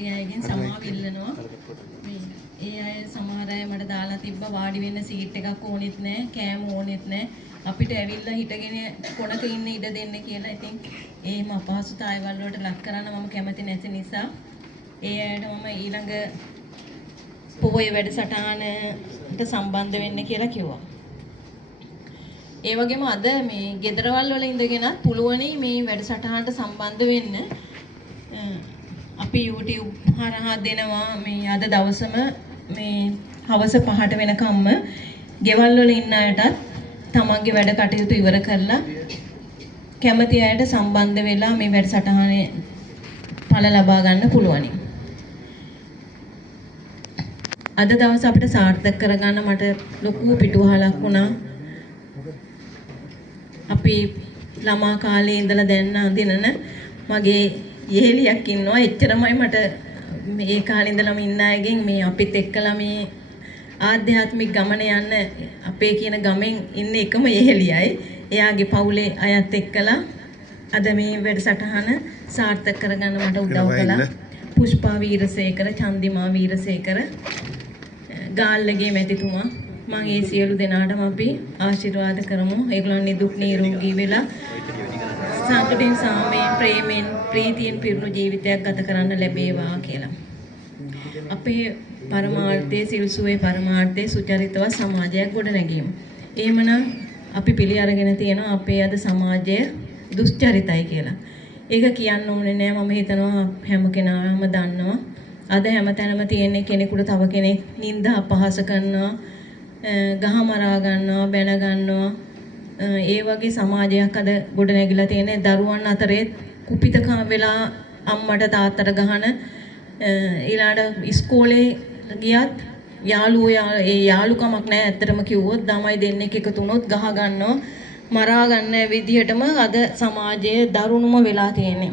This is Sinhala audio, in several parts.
ඒ අයගෙන් සමාව ඉල්ලනවා. ඒ අය සමහර අය මට දාලා තිබ්බ වාඩි වෙන්න සීට් එකක් ඕනෙත් නැහැ, කෑම ඕනෙත් නැහැ. අපිට ඇවිල්ලා හිටගෙන කොනක ඉන්න ඉඩ දෙන්න කියලා. ඉතින් ඒම අපහසුතාවයවල වලට ලක් කරන්න මම කැමති නැති නිසා ඒ අයට මම ඊළඟ පොහොය වැඩසටහනට සම්බන්ධ වෙන්න කියලා කිව්වා. ඒ වගේම අද මේ ගෙදරවල් වල ඉඳගෙනත් පුළුවනි මේ වැඩසටහනට සම්බන්ධ වෙන්න. අපි YouTube හරහා දෙනවා මේ අද දවසම මේ හවස 5ට වෙනකම්ම ගෙවල් වල ඉන්න අයටත් තමන්ගේ වැඩ කටයුතු ඉවර කරලා කැමති අයට සම්බන්ධ වෙලා මේ වැඩසටහනේ ඵල ලබා ගන්න පුළුවනි. අද දවස අපිට සාර්ථක කරගන්න මට ලොකු පිටුවහලක් වුණා. අපි ළමා කාලේ ඉඳලා දැන් අඳිනන මගේ යෙහෙලියක් ඉන්නවා. එච්චරමයි මට මේ කාලේ ඉඳලම ඉන්න අයගෙන් මේ අපිත් එක්කලා මේ ආධ්‍යාත්මික ගමන යන්න අපේ කියන ගමෙන් ඉන්න එකම යෙහෙලියයි. එයාගේ පවුලේ අයත් එක්කලා අද මේ වැඩසටහන සාර්ථක කරගන්න මට උදව් කළා. පුෂ්පා වීරසේකර, චන්දිමා වීරසේකර, ගාල්ලගේ මැතිතුමා මම ඒ සියලු දෙනාටම අපි ආශිර්වාද කරමු. ඒගොල්ලන් නිදුක් නිරෝගී වෙලා සතුටින් සාමයෙන් ප්‍රේමයෙන් ප්‍රීතියෙන් පිරුණු ජීවිතයක් ගත කරන්න ලැබේවා කියලා. අපේ පරමාර්ථයේ සිල්සුවේ පරමාර්ථයේ සුචරිතවත් සමාජයක් ගොඩනැගීම. එහෙමනම් අපි පිළි අරගෙන තියෙනවා අපේ අද සමාජය දුෂ්චරිතයි කියලා. ඒක කියන්න ඕනේ නෑ. මම හිතනවා හැම කෙනාම දන්නවා. අද හැමතැනම තියෙන කෙනෙකුට තව කෙනෙක් නිନ୍ଦා අපහාස කරනවා, ගහමරා ගන්නවා, බැන ගන්නවා. ඒ වගේ සමාජයක් අද ගොඩ නැගිලා තියෙන. දරුවන් අතරේ කුපිතකම් වෙලා අම්මට තාත්තට ගහන, ඊළාට ඉස්කෝලේ ගියත් යාළුවෝ ඒ යාළුකමක් නැහැ. ඇත්තටම කිව්වොත් ළමයි දෙන්නෙක් එකතු වුණොත් ගහ ගන්නවා, මරා ගන්න විදිහටම අද සමාජයේ දරුණුම වෙලා තියෙන්නේ.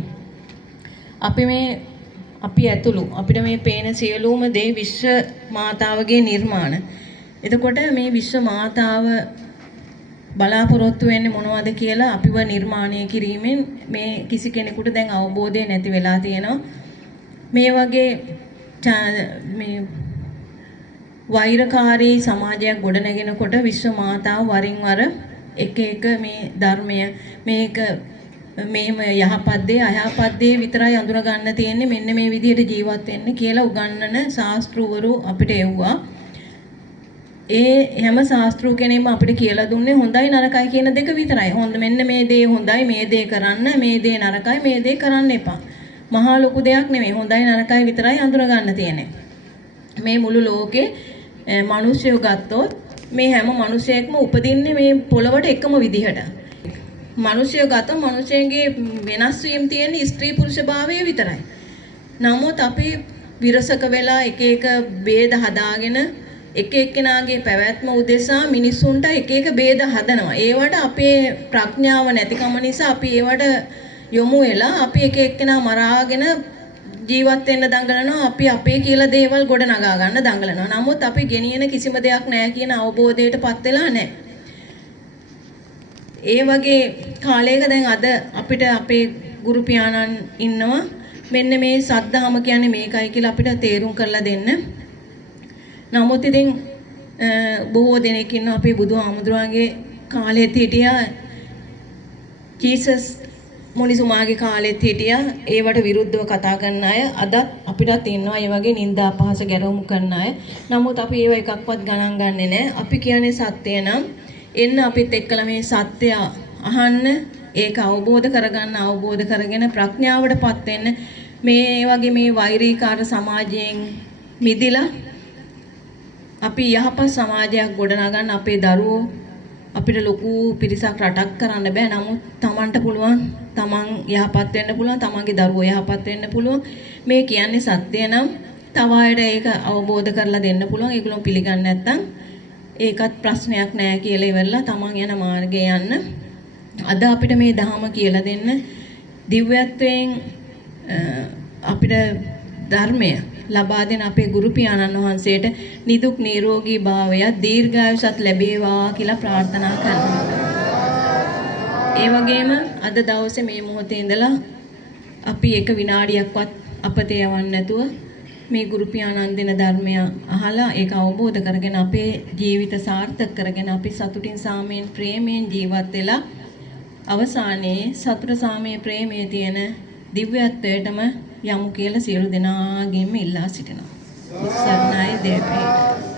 අපි ඇතුළු අපිට මේ පේන සියලුම දේ විශ්ව මාතාවගේ නිර්මාණ. එතකොට මේ විශ්ව මාතාව බලාපොරොත්තු වෙන්නේ මොනවද කියලා අපිව නිර්මාණය කිරීමෙන් මේ කිසි කෙනෙකුට දැන් අවබෝධය නැති වෙලා තියෙනවා. මේ වගේ මේ වෛරකාරී සමාජයක් ගොඩනගෙනකොට විශ්ව මාතාව වරින් වර එක මේ ධර්මය මේක මෙහෙම යහපත් දේ අයහපත් දේ විතරයි අඳුර ගන්න තියෙන්නේ, මෙන්න මේ විදිහට ජීවත් වෙන්න කියලා උගන්වන ශාස්ත්‍රවරු අපිට එව්වා. ඒ හැම ශාස්ත්‍රු කෙනෙක්ම අපිට කියලා දුන්නේ හොඳයි නරකයි කියන දෙක විතරයි. හොඳ මෙන්න මේ දේ හොඳයි, මේ දේ කරන්න, මේ දේ නරකයි, මේ දේ කරන්න එපා. මහා ලොකු දෙයක් නෙමෙයි. හොඳයි නරකයි විතරයි අඳුර ගන්න තියෙන්නේ. මේ මුළු ලෝකේ මිනිස්සුયો ගත්තොත් මේ හැම මිනිසෙක්ම උපදින්නේ මේ පොළවට එකම විදිහට. මිනිස්සුયો ගත මිනිසෙන්ගේ වෙනස් වීම තියෙන ස්ත්‍රී පුරුෂ භාවය විතරයි. නමුත් අපි විරසක වෙලා එක ભેද හදාගෙන එක එක්කෙනාගේ පැවැත්ම උදෙසා මිනිසුන්ට එක ભેද හදනවා. ඒවට අපේ ප්‍රඥාව නැතිකම නිසා අපි ඒවට යොමු වෙලා අපි එක එක්කෙනා මරාගෙන ජීවත් වෙන්න දඟලනවා. අපි අපේ කියලා දේවල් ගොඩ නගා ගන්න දඟලනවා. නමුත් අපි ගෙනියන කිසිම දෙයක් නැහැ කියන අවබෝධයටපත් වෙලා නැහැ. ඒ වගේ කාලයක දැන් අද අපිට අපේ ගුරු පියාණන් ඉන්නවා. මෙන්න මේ සද්ධාම කියන්නේ මේකයි කියලා අපිට තේරුම් කරලා දෙන්න. නමුත් ඉතින් බොහෝ දෙනෙක් ඉන්නවා අපේ බුදුහාමුදුරන්ගේ කාලෙත් හිටියා, ජීසස් මොනිසුමාගේ කාලෙත් හිටියා. ඒවට විරුද්ධව කතා කරන අය අදත් අපිටත් ඉන්නවා. ඒ වගේ නිନ୍ଦා අපහාස ගැරවුම් කරන අය. නමුත් අපි ඒව එකක්වත් ගණන් ගන්නෙ නැහැ. අපි කියන්නේ සත්‍යය නම් එන්න අපිත් එක්කලා මේ සත්‍ය අහන්න, ඒක අවබෝධ කරගන්න, අවබෝධ කරගෙන ප්‍රඥාවටපත් වෙන්න. මේ වගේ මේ වෛරීකාර සමාජයෙන් මිදිලා අපි යහපත් සමාජයක් ගොඩනගන්න අපේ දරුවෝ අපිට ලොකු පිරිසක් රටක් කරන්න බෑ. නමුත් Tamanට පුළුවන්, Taman යහපත් වෙන්න පුළුවන්, Tamanගේ දරුවෝ යහපත් වෙන්න පුළුවන්. මේ කියන්නේ සත්‍ය නම් තව අයට ඒක අවබෝධ කරලා දෙන්න පුළුවන්. ඒගොල්ලෝ පිළිගන්නේ නැත්නම් ඒකත් ප්‍රශ්නයක් නෑ කියලා ඉවරලා Taman යන මාර්ගේ යන්න. අද අපිට මේ ධහම කියලා දෙන්න, දිව්‍යත්වයෙන් අපිට ධර්මය ලබා දෙන අපේ ගුරු පියාණන් වහන්සේට නිදුක් නිරෝගී භාවය දීර්ඝායුෂත් ලැබේවා කියලා ප්‍රාර්ථනා කරනවා. ඒ වගේම අද දවසේ මේ මොහොතේ ඉඳලා අපි එක විනාඩියක්වත් අපතේ යවන්නේ නැතුව මේ ගුරු පියාණන් දෙන ධර්මය අහලා ඒක අවබෝධ කරගෙන අපේ ජීවිත සාර්ථක කරගෙන අපි සතුටින් සාමයෙන් ප්‍රේමයෙන් ජීවත් වෙලා අවසානයේ සතුට සාමයේ ප්‍රේමයේ තියෙන දිව්‍යත්වයටම යමු කියලා සියලු දෙනාගෙන්ම ඉල්ලා සිටිනවා. සර්ණයි දේවපීඨ.